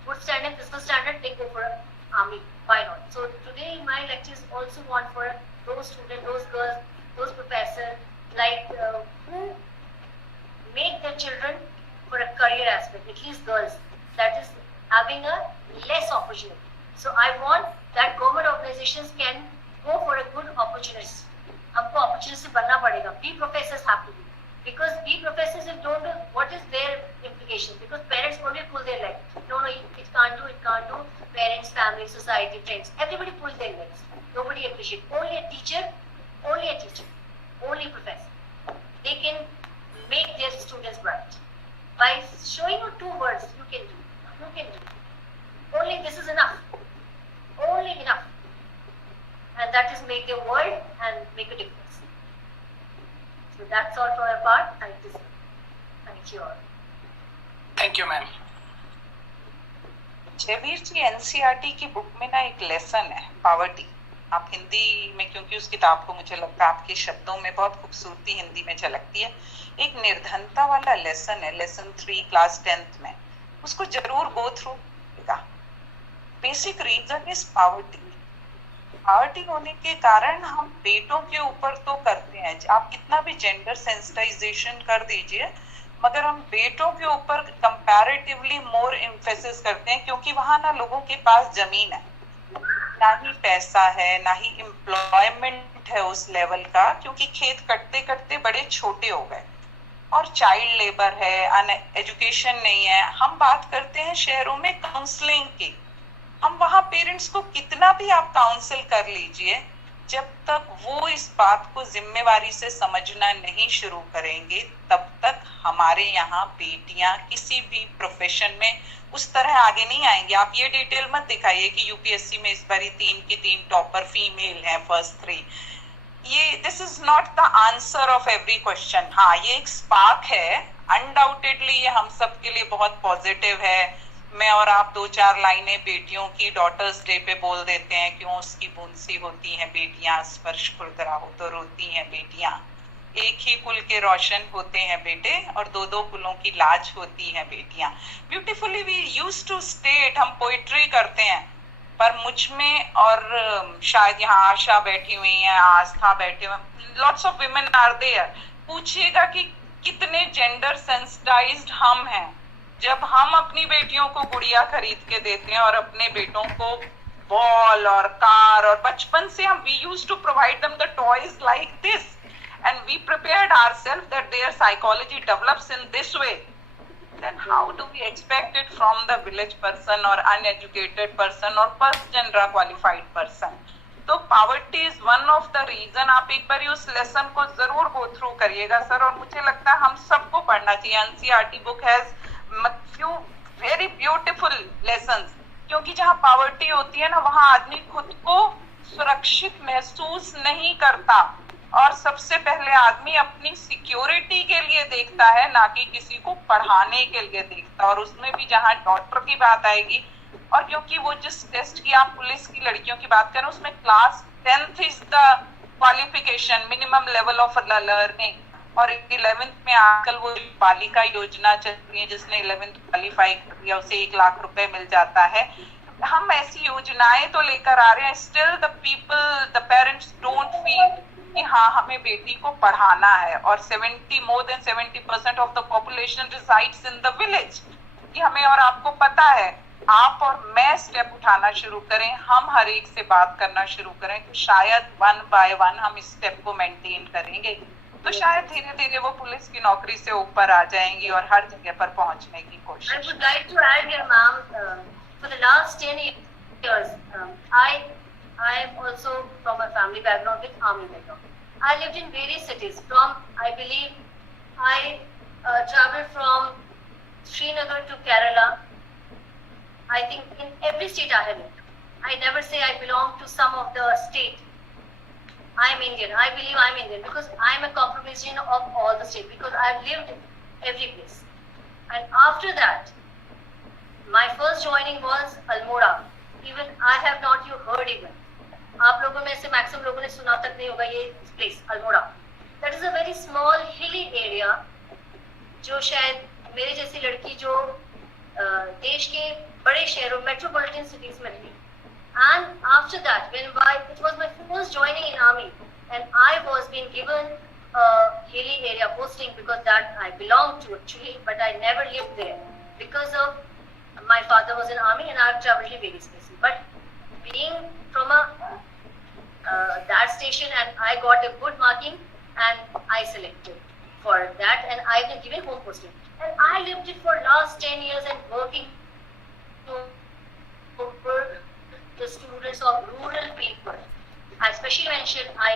physical standard, they go for an army. Why not? So today my lectures also want for those students, those girls, those professors, like who make their children for a career aspect, at least girls, that is having a less opportunity. So I want that government organizations can go for a good opportunity. हमको opportunity से बनना पड़ेगा. Be professors have to be. Because be professors if don't do, what is their implication? Because parents only pull their leg. No, it can't do. Parents, family, society, friends, everybody pull their legs. Nobody appreciate. Only a teacher, only a professor. They can make their from your part. Thank you all. Thank you ma'am. Jaiveer ji, NCERT की book में ना एक lesson है, poverty. आप हिंदी में, क्योंकि उस किताब को मुझे लगता है आपके शब्दों में बहुत खूबसूरती हिंदी में झलकती है, एक निर्धनता वाला लेसन है, लेसन 3 क्लास 10th में, उसको जरूर गो थ्रू करेगा। Basic reason is poverty. Poverty होने के कारण हम बेटों के ऊपर तो करते हैं, आप कितना भी जेंडर सेंसिटाइजेशन कर दीजिए, मगर हम बेटों के ऊपर कंपैरेटिवली मोर एम्फेसिस करते हैं, क्योंकि वहां ना लोगों के पास जमीन है, ना ही पैसा है, ना ही एम्प्लॉयमेंट है उस लेवल का, क्योंकि खेत कटते कटते बड़े छोटे हो गए, और चाइल्ड लेबर है, एजुकेशन नहीं है। हम बात करते हैं शहरों में काउंसलिंग की, हम वहां पेरेंट्स को कितना भी आप काउंसिल कर लीजिए, जब तक वो इस बात को जिम्मेवारी से समझना नहीं शुरू करेंगे, तब तक हमारे यहाँ बेटियां किसी भी प्रोफेशन में उस तरह आगे नहीं आएंगे। आप ये डिटेल मत दिखाइए कि यूपीएससी में इस बारी 3 की 3 टॉपर फीमेल हैं, फर्स्ट 3। ये this is not the answer of every question. हाँ, ये एक स्पार्क है, अनडाउटेडली ये हम सब के लिए बहुत पॉजिटिव है। मैं और आप 2-4 लाइनें बेटियों की डॉटर्स डे पे बोल देते हैं, क्यों उसकी बूंसी होती हैं बेटियां, स्पर्श खुरदरा हो तो रोती हैं बेटियां, एक ही कुल के रोशन होते हैं बेटे, और 2-2 कुलों की लाज होती हैं बेटियां। Beautifully we used to state, हम पोइट्री करते हैं, पर मुझ में, और शायद यहाँ आशा बैठी हुई है, आस्था बैठे हुए, lots of women are there. पूछिएगा कि कितने जेंडर सेंसिटाइज्ड हम हैं, जब हम अपनी बेटियों को गुड़िया खरीद के देते हैं और अपने बेटों को बॉल और कार, और बचपन से हम we used to provide them the toys like this, and we prepared ourself that their psychology develops in this way, then how do we expect it from the village person or uneducated person or first gender qualified person? तो poverty is one of the reason। आप एक बार उस lesson को जरूर go through करिएगा sir, और मुझे लगता है हम सबको पढ़ना चाहिए। NCERT book has few very beautiful lessons, क्योंकि जहाँ पावर्टी होती है ना, वहाँ आदमी खुद को सुरक्षित महसूस नहीं करता, और सबसे पहले आदमी अपनी सिक्योरिटी के लिए देखता है, ना कि किसी को पढ़ाने के लिए देखता। और उसमें भी जहाँ डॉक्टर की बात आएगी, और क्योंकि वो जिस टेस्ट की आप पुलिस की लड़कियों की बात करें, उसमें class 10th is the qualification, minimum level of learning, और 11th में आजकल वो बालिका योजना चल रही है, जिसने 11th क्वालिफाई कर दिया उसे 1 लाख रुपए मिल जाता है। हम ऐसी योजनाएं तो लेकर आ रहे हैं, still the people, the parents don't feel कि हाँ हमें बेटी को पढ़ाना है, और more than 70% of the population resides in the village. कि हमें और आपको पता है, आप और मैं स्टेप उठाना शुरू करें, हम हर एक से बात करना शुरू करें, तो शायद 1 by 1 हम इस स्टेप को मेंटेन करेंगे, तो शायद धीरे धीरे वो पुलिस की नौकरी से ऊपर आ जाएंगी और हर जगह पर पहुंचने की कोशिश। I would like to add here, ma'am, for the last 10 years, I am also from a family background with army background. I lived in various cities. I believe, I traveled from Srinagar to Kerala. I think in every state I have lived. I never say I belong to some of the state. I am Indian. I believe I am Indian because I am a composition of all the states, because I have lived every place. And after that, my first joining was Almora. Even I have not heard even. आप लोगों में से maximum लोगों ने सुना तक नहीं होगा ये place Almora. That is a very small hilly area, जो शायद मेरे जैसी लड़की जो देश के बड़े शहरों मेट्रोपॉलिटन सिटीज में रही। And after that when it was my first joining in army and I was been given hilly area posting because that I belong to actually, but I never lived there because of my father was in army and I have traveled to various places. But being from that station, and I got a good marking and I selected for that, and I was given home posting, and I lived it for last 10 years and working for the students of rural people. I especially mentioned I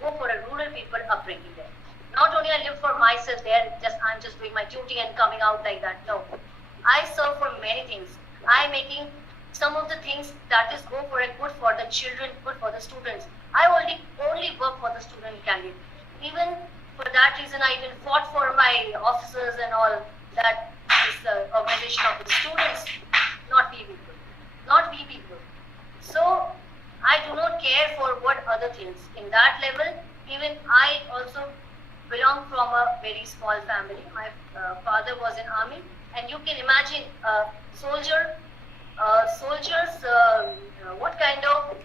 go for a rural people upbringing there. Not only I live for myself there, I'm just doing my duty and coming out like that. No, I serve for many things. I'm making some of the things that is good for the children, good for the students. I only work for the student candidate. Even For that reason, I even fought for my officers and all. That is the organization of the students, not we people. Not we people. So I do not care for what other things. In that level, even I also belong from a very small family. My father was in army, and you can imagine a soldiers, what kind of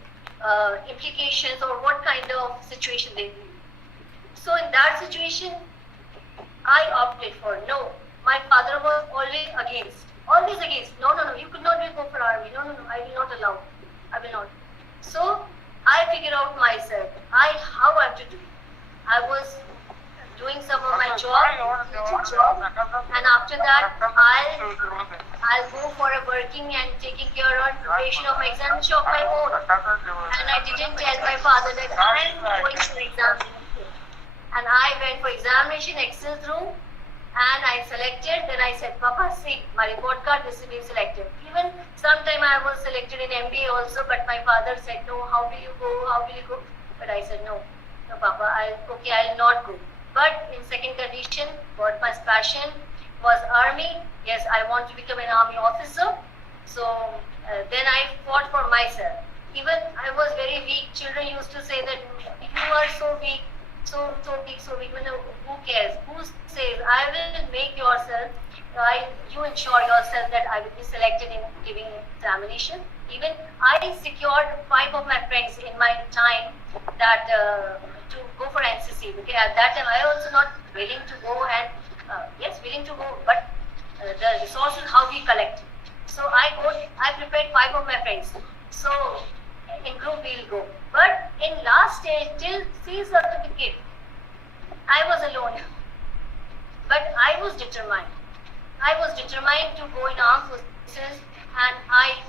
implications or what kind of situation they need. So in that situation, I opted for no. My father was always against. No, you could not go for army. No, I will not allow. I will not. So I figured out myself. How I have to do. I was doing some of my teaching job, and after that I'll go for a working and taking care of preparation of my examination of my own. And I didn't tell my father that I'm going for examination. And I went for examination, Excel room, and I selected. Then I said, Papa, see, my report card, this is being selected. Even sometime I was selected in MBA also, but my father said, no, how will you go? But I said, no, Papa, I'll not go. But in second condition, what my passion was army. Yes, I want to become an army officer. So then I fought for myself. Even I was very weak. Children used to say that you are so weak. So weak. Who cares? Who says I will make yourself? You ensure yourself that I will be selected in giving examination. Even I secured 5 of my friends in my time that to go for NCC. Okay, at that time I also not willing to go and willing to go, but the resources how we collect. So I prepared 5 of my friends. So in group we'll go. But in last stage till C certificate, I was alone. But I was determined. To go in armed forces, and I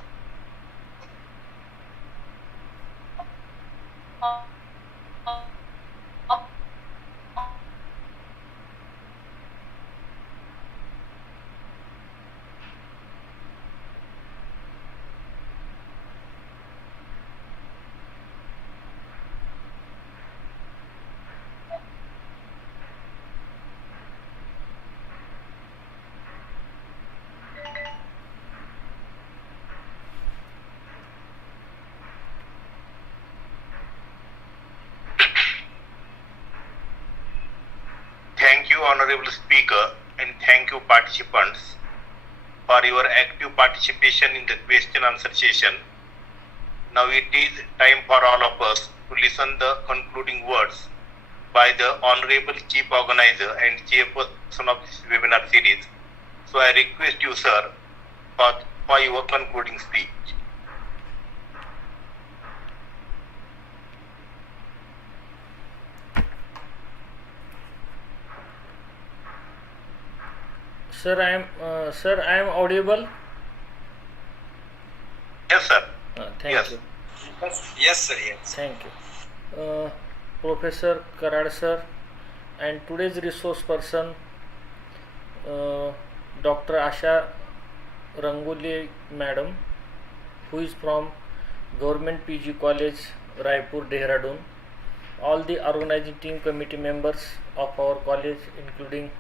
Thank you, Honorable Speaker, and thank you, participants, for your active participation in the question-answer session. Now it is time for all of us to listen the concluding words by the Honorable Chief Organizer and Chairperson of this webinar series. So I request you, sir, for your concluding speech. Sir, I am audible. Yes, sir. Thank you. Yes, sir. Yes. Thank you. Professor Karad sir, and today's resource person, Dr. Asha Rongali madam, who is from Government PG College, Raipur, Dehradun. All the organizing team committee members of our college, including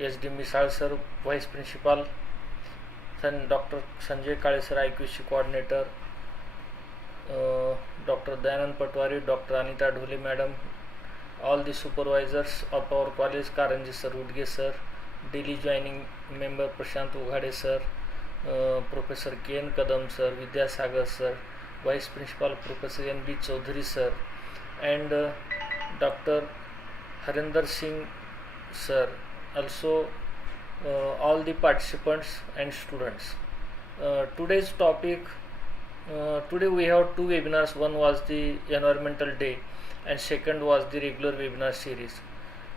SD Misal sir, Vice Principal, Dr. Sanjay Kale sir, IQC Coordinator, Dr. Dayanand Patwari, Dr. Anita Dhole madam, all the supervisors of our college, Karanji sir, Udge sir, daily joining member Prashant Ughade sir, Professor K.N. Kadam sir, Vidyasagar sir, Vice Principal Professor N.B. Chaudhary sir, and Dr. Harinder Singh sir, also all the participants and students. Today's topic, today we have 2 webinars. One was the Environmental Day and second was the regular webinar series.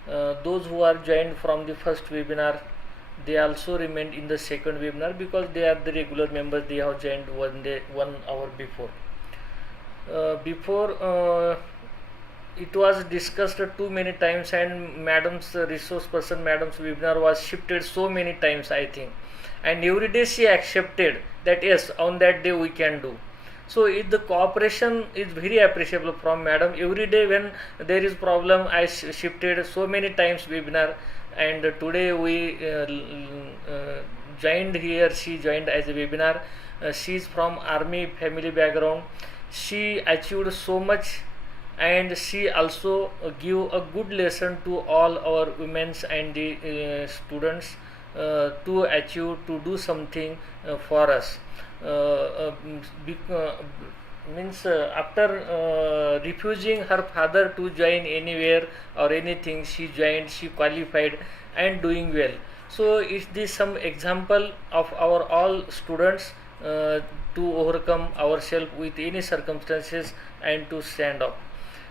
Those who are joined from the first webinar, they also remained in the second webinar because they are the regular members. They have joined 1 hour before. It was discussed too many times, and madam's resource person madam's webinar was shifted so many times, I think, and every day she accepted that yes, on that day we can do. So the cooperation is very appreciable from madam. Every day when there is problem, I shifted so many times webinar, and today we joined here. She joined as a webinar. She is from army family background. She achieved so much, and she also give a good lesson to all our women's and the students to achieve, to do something for us. Means after refusing her father to join anywhere or anything, she joined, she qualified and doing well. So is this some example of our all students to overcome ourselves with any circumstances and to stand up.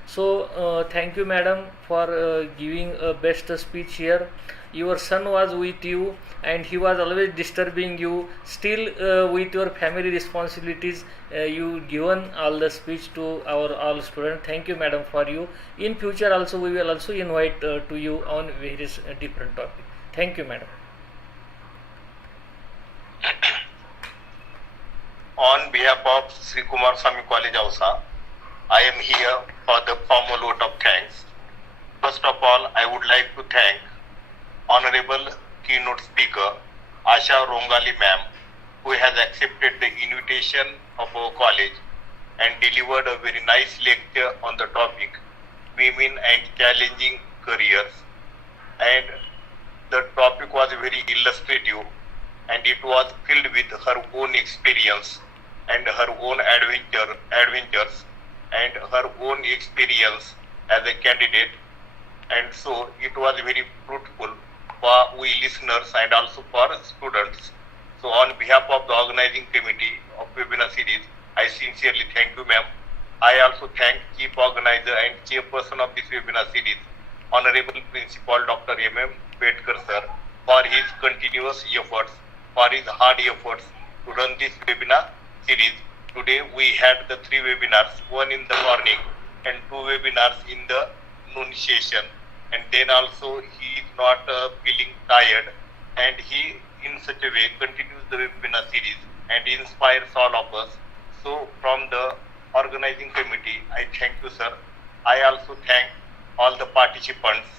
So thank you madam for giving a best speech here. Your son was with you and he was always disturbing you. Still with your family responsibilities, you given all the speech to our all students. Thank you madam for you. In future also we will also invite to you on various different topics. Thank you madam. On behalf of Shri Kumarswami College Ausa, I am here for the formal vote of thanks. First of all, I would like to thank Honorable Keynote Speaker Asha Rongali ma'am, who has accepted the invitation of our college and delivered a very nice lecture on the topic Women and Challenging Careers. And the topic was very illustrative and it was filled with her own experience and her own adventures and her own experience as a candidate, and so it was very fruitful for we listeners and also for students. So on behalf of the organizing committee of webinar series, I sincerely thank you ma'am. I also thank chief organizer and chairperson of this webinar series, Honorable Principal Dr. M.M. Petkar sir, for his continuous efforts, for his hard efforts to run this webinar series. Today we had the 3 webinars, one in the morning and 2 webinars in the noon session. And then also he is not feeling tired, and he in such a way continues the webinar series and inspires all of us. So from the organizing committee, I thank you sir. I also thank all the participants,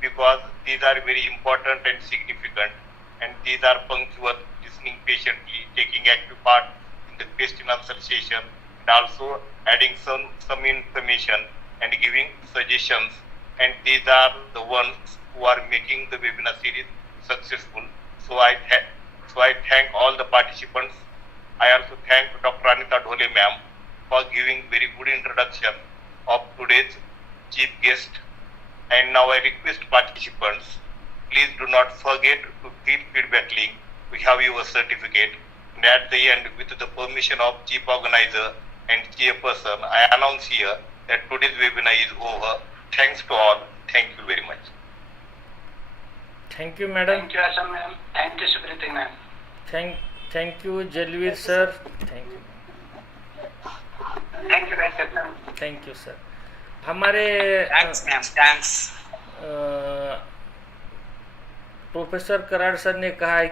because these are very important and significant, and these are punctual, listening patiently, taking active part in the question answer session, and also adding some information and giving suggestions. And these are the ones who are making the webinar series successful. So I thank all the participants. I also thank Dr. Anita Dhole ma'am for giving very good introduction of today's chief guest. And now I request participants, please do not forget to fill feedback link. We have your certificate. And at the end, with the permission of chief organizer and chairperson, I announce here that today's webinar is over. Thanks to all. Thank you very much. Thank you madam. Thank you Asha ma'am. Thank you Sukriti ma'am. Thank you Jalveer sir. Thank you. Thank you Venkat ma'am. Thank you sir. हमारे Thanks, ma'am. Thanks. Professor Karad sir ने कहा है कि